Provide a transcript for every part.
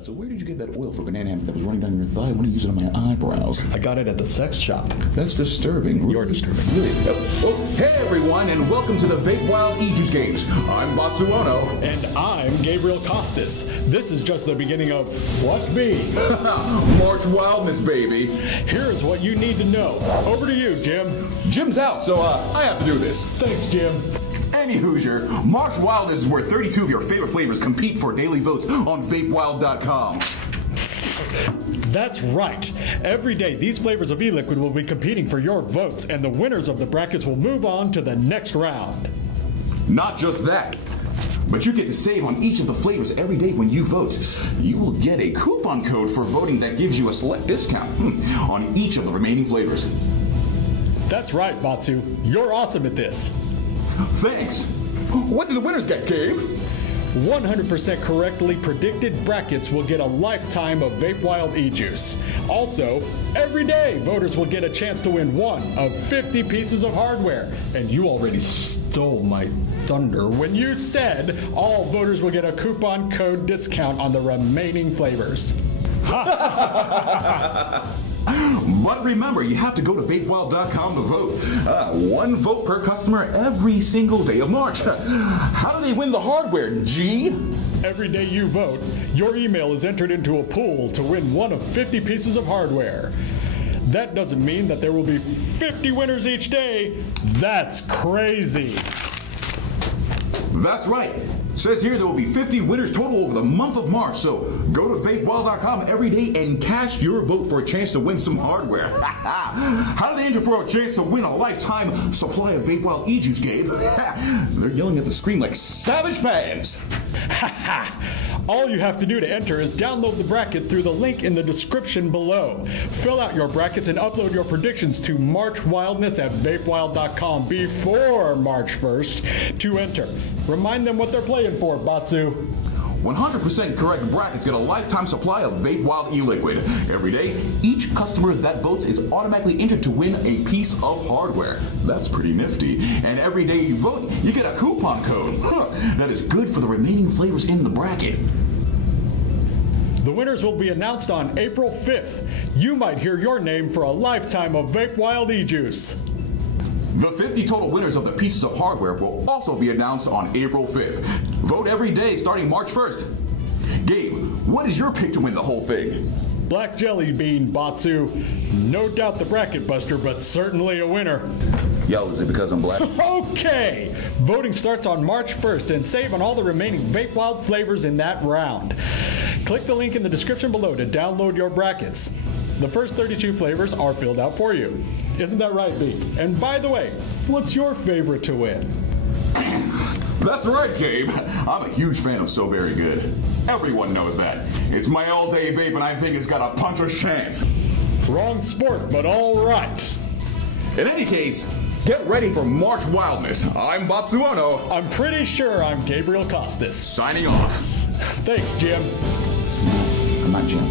So where did you get that oil for banana hammock that was running down your thigh? I want to use it on my eyebrows. I got it at the sex shop. That's disturbing. You're disturbing. Really? Hey everyone, and welcome to the VapeWild e-juice games. I'm Batsuono. And I'm Gabriel Costas. This is just the beginning of What Be? March Wildness, baby. Here's what you need to know. Over to you, Jim. Jim's out, so I have to do this. Thanks, Jim. Any Hoosier, March Wildness is where 32 of your favorite flavors compete for daily votes on VapeWild.com. That's right. Every day, these flavors of e-liquid will be competing for your votes, and the winners of the brackets will move on to the next round. Not just that, but you get to save on each of the flavors every day when you vote. You will get a coupon code for voting that gives you a select discount on each of the remaining flavors. That's right, Batsu. You're awesome at this. Thanks. What do the winners get, Gabe? 100% correctly predicted brackets will get a lifetime of VapeWild e-juice. Also, every day, voters will get a chance to win one of 50 pieces of hardware. And you already stole my thunder when you said all voters will get a coupon code discount on the remaining flavors. But remember, you have to go to VapeWild.com to vote. One vote per customer every single day of March. How do they win the hardware, G? Every day you vote, your email is entered into a pool to win one of 50 pieces of hardware. That doesn't mean that there will be 50 winners each day. That's crazy. That's right. Says here there will be 50 winners total over the month of March, so go to VapeWild.com every day and cast your vote for a chance to win some hardware. How do they enter for a chance to win a lifetime supply of VapeWild e-juice, Gabe? They're yelling at the screen like savage fans. All you have to do to enter is download the bracket through the link in the description below. Fill out your brackets and upload your predictions to March Wildness at VapeWild.com before March 1st to enter. Remind them what they're playing for, Batsu. 100% correct brackets get a lifetime supply of VapeWild e-liquid. Every day, each customer that votes is automatically entered to win a piece of hardware. That's pretty nifty. And every day you vote, you get a coupon code. That is good for the remaining flavors in the bracket. The winners will be announced on April 5th. You might hear your name for a lifetime of VapeWild e-juice. The 50 total winners of the pieces of hardware will also be announced on April 5th. Vote every day starting March 1st. Gabe, what is your pick to win the whole thing? Black Jelly Bean, Batsu. No doubt the bracket buster, but certainly a winner. Yo, is it because I'm black? Okay! Voting starts on March 1st and save on all the remaining VapeWild flavors in that round. Click the link in the description below to download your brackets. The first 32 flavors are filled out for you. Isn't that right, B? And by the way, what's your favorite to win? That's right, Gabe. I'm a huge fan of So Very Good. Everyone knows that. It's my all-day vape and I think it's got a puncher's chance. Wrong sport, but all right. In any case, get ready for March Wildness. I'm Batsuono. I'm pretty sure I'm Gabriel Costas. Signing off. Thanks, Jim. I'm not Jim.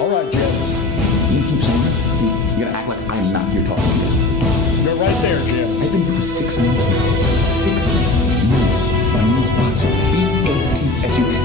All right, Jim. You keep saying that? You're gonna act like I'm not here talking to you. You're right there, Jim. I've been here for 6 months now. 6 months. My name is Batsu. B-A-T-S-U.